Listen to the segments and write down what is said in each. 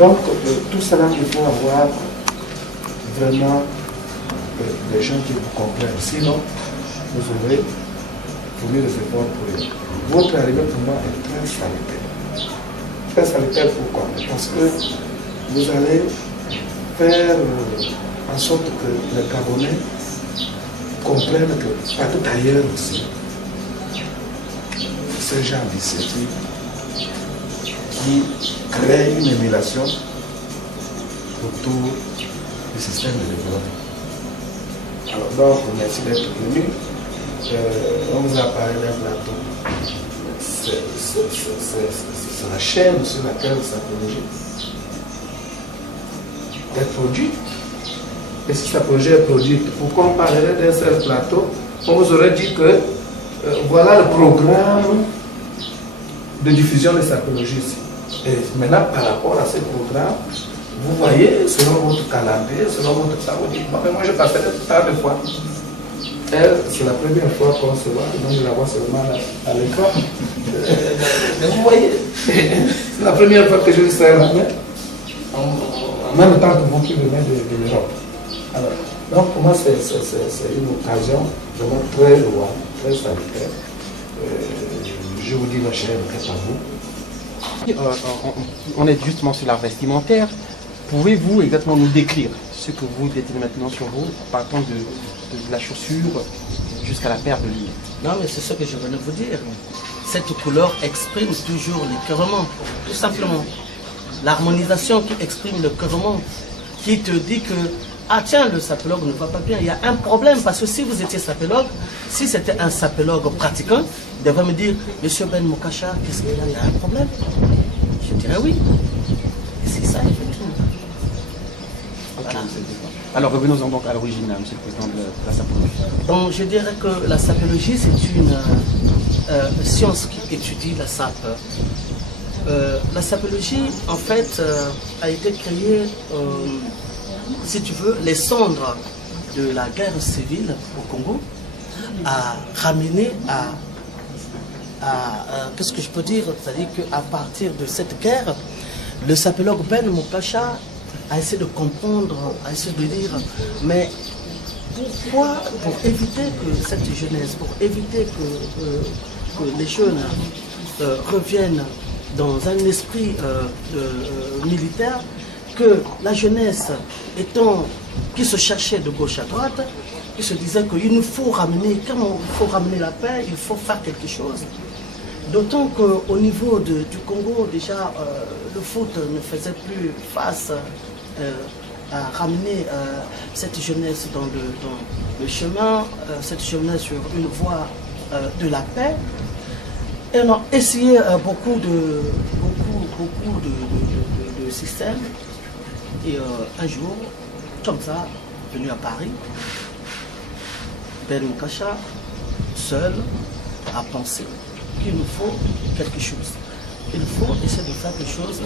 Donc, tout cela, il faut avoir vraiment des gens qui vous comprennent. Sinon, vous aurez fourni des efforts pour eux. Votre arrivée pour moi est très salutaire. Très salutaire pourquoi? Parce que vous allez faire en sorte que les Gabonais comprennent que partout ailleurs aussi, ce genre d'initiative qui crée une émulation autour du système de développement. Alors donc, merci d'être venu. On vous a parlé d'un plateau. C'est la chaîne sur laquelle ça produit. Est produit. Et si sa projet est produit, pourquoi on parlerait d'un seul plateau? On vous aurait dit que voilà le programme de diffusion de sapologie ici. Et maintenant, par rapport à ce programme, vous voyez, selon votre calendrier, selon votre ça, vous dites, moi je passerai tant de fois. Elle, c'est la première fois qu'on se voit, donc je la vois seulement à l'écran. Mais vous voyez, c'est la première fois que je lui serre la main, en même temps que vous qui venez de l'Europe. Alors, donc pour moi, c'est une occasion vraiment très louable, très salutaire. Je vous dis ma chère, qu'est-ce à vous? On est justement sur l'art vestimentaire. Pouvez-vous exactement nous décrire ce que vous détenez maintenant sur vous, partant de la chaussure jusqu'à la paire de livres? Non, mais c'est ce que je venais de vous dire. Cette couleur exprime toujours l'écœurement, tout simplement. L'harmonisation qui exprime l'écœurement, qui te dit que ah tiens, le sapologue ne va pas bien, il y a un problème, parce que si vous étiez sapologue, si c'était un sapologue pratiquant, il devrait me dire, Monsieur Ben Mokacha, qu'est-ce qu'il y a, il y a un problème? Je dirais oui. Et c'est ça, effectivement. Voilà. Alors revenons-en donc à l'origine, Monsieur le Président, de la sapologie. Donc je dirais que la sapologie, c'est une science qui étudie la sape. La sapologie, en fait, a été créée, si tu veux, les cendres de la guerre civile au Congo a ramené à qu'est-ce que je peux dire? C'est-à-dire qu'à partir de cette guerre, le sapologue Ben Mokacha a essayé de comprendre, a essayé de dire, mais pourquoi, pour éviter que cette jeunesse, pour éviter que les jeunes reviennent dans un esprit militaire, que la jeunesse étant, qui se cherchait de gauche à droite, qui se disait qu'il nous faut ramener, quand il faut ramener la paix, il faut faire quelque chose. D'autant qu'au niveau du Congo, déjà, le foot ne faisait plus face à ramener cette jeunesse dans le chemin, cette jeunesse sur une voie de la paix. Et on a essayé beaucoup de systèmes. Et un jour, comme ça, venu à Paris, Ben Mokacha, seul, a pensé qu'il nous faut quelque chose. Il faut essayer de faire quelque chose,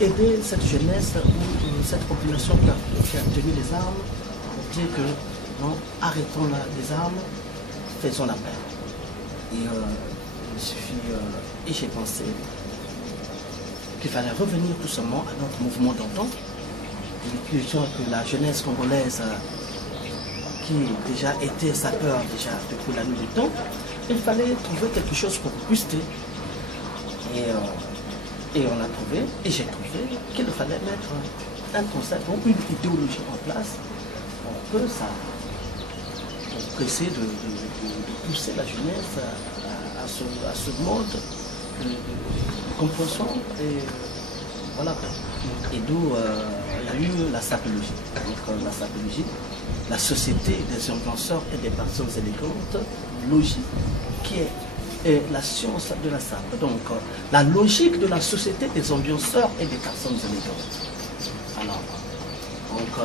aider cette jeunesse ou cette population qui a tenu les armes, pour dire que non, arrêtons les armes, faisons la paix. Et il suffit, et j'ai pensé qu'il fallait revenir tout simplement à notre mouvement d'antan. Que la jeunesse congolaise qui déjà était sapeur déjà depuis la nuit du temps, il fallait trouver quelque chose pour booster. Et on a trouvé, et j'ai trouvé qu'il fallait mettre un concept, donc une idéologie en place pour que ça, pour essayer de pousser la jeunesse à ce mode de compréhension. Et voilà. Et d'où il y a eu la sapologie. Donc la sapologie, la société des influenceurs et des personnes élégantes, logique, qui est la science de la sape. Donc la logique de la société des ambianceurs et des personnes élégantes. Alors, donc,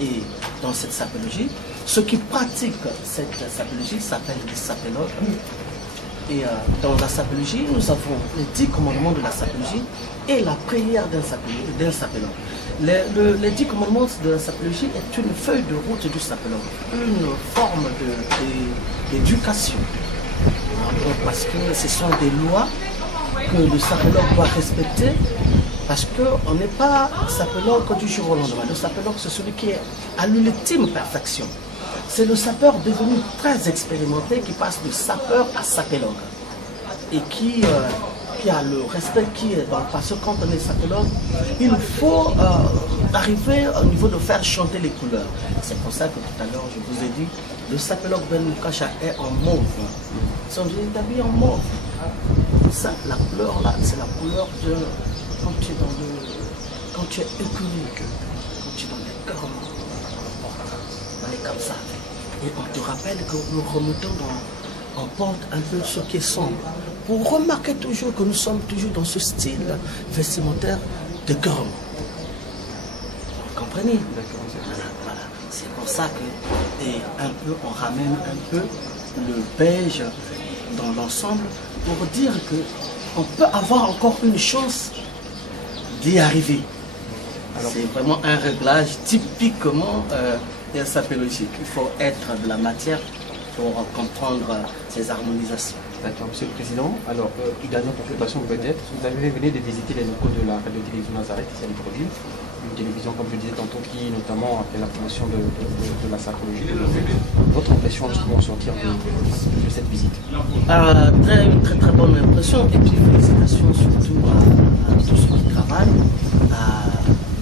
et dans cette sapologie, ceux qui pratiquent cette sapologie s'appellent des sapologues. Et dans la sapologie, nous avons les 10 commandements de la sapologie et la prière d'un sapologue. Les 10 commandements de la sapologie est une feuille de route du sapologue, une forme d'éducation. Parce que ce sont des lois que le sapologue doit respecter Parce qu'on n'est pas sapologue du jour au lendemain. Le sapologue, c'est celui qui est à l'ultime perfection. C'est le sapeur devenu très expérimenté qui passe de sapeur à sapologue. Et qui a le respect qui est dans... Parce que quand on est sapologue, il faut arriver au niveau de faire chanter les couleurs. C'est pour ça que tout à l'heure, je vous ai dit, le sapologue Ben Mukacha est en mauve. Son Dieu est habillé en mauve. Ça, la couleur là, c'est la couleur de... Quand tu es dans le... Quand tu es écureuil, quand tu es dans les cœurs, on est comme ça. Et on te rappelle que nous remettons on porte un peu ce qui est sombre. Vous remarquez toujours que nous sommes toujours dans ce style vestimentaire de gomme. Vous comprenez? Voilà. C'est pour ça que, et un peu, on ramène un peu le beige dans l'ensemble pour dire qu'on peut avoir encore une chance d'y arriver. C'est vraiment un réglage typiquement sapologique. Il faut être de la matière pour comprendre ces harmonisations. D'accord, Monsieur le Président. Alors, une dernière consultation peut-être. Vous avez venu de visiter les locaux de la radio-télévision Nazareth, ici à Libreville. Une télévision, comme je disais tantôt, qui notamment a fait la promotion de la sapologie. Votre impression justement au sortir de cette visite? Très bonne impression. Et puis félicitations surtout à tous ceux qui travaillent, à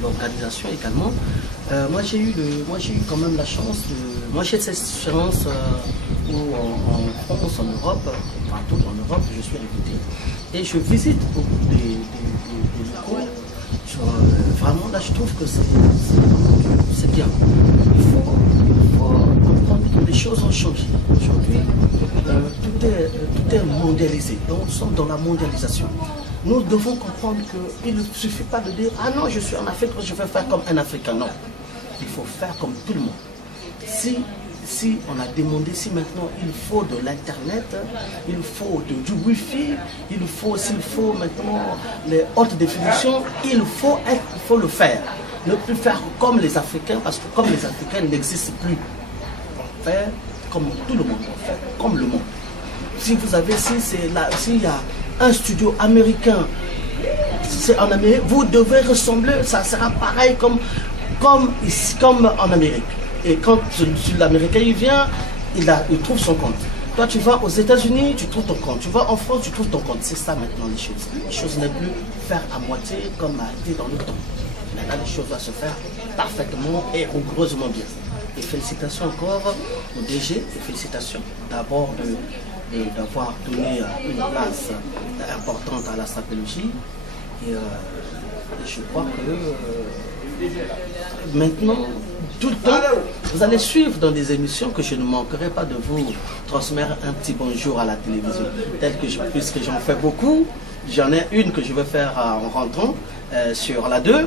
l'organisation également. Moi j'ai eu quand même la chance de... Moi j'ai cette chance où en France, en Europe, partout en Europe, je suis invité. Et je visite beaucoup des locaux. Vraiment là je trouve que c'est bien. Il faut comprendre que les choses ont changé. Aujourd'hui, tout est mondialisé. Donc nous sommes dans la mondialisation. Nous devons comprendre qu'il ne suffit pas de dire « Ah non, je suis en Afrique, je vais faire comme un Africain ». Non, il faut faire comme tout le monde. Si on a demandé, si maintenant il faut de l'internet, il faut du wifi, s'il faut maintenant les hautes définitions, il faut le faire. Ne plus faire comme les Africains, parce que comme les Africains n'existent plus. Faire comme tout le monde, faire comme le monde. Si vous avez, s'il y a un studio américain, c'est en Amérique, vous devez ressembler, ça sera pareil comme en Amérique. Et quand l'Américain il vient, il trouve son compte. Toi tu vas aux États-Unis, tu trouves ton compte. Tu vas en France, tu trouves ton compte. C'est ça maintenant les choses. Les choses n'est plus faire à moitié comme a été dans le temps. Maintenant les choses doivent se faire parfaitement et rigoureusement bien. Et félicitations encore au DG, et félicitations d'abord d'avoir donné une place importante à la sapologie. Et je crois que maintenant, tout le temps, vous allez suivre dans des émissions que je ne manquerai pas de vous transmettre un petit bonjour à la télévision. Puisque j'en fais beaucoup, j'en ai une que je vais faire en rentrant sur la 2.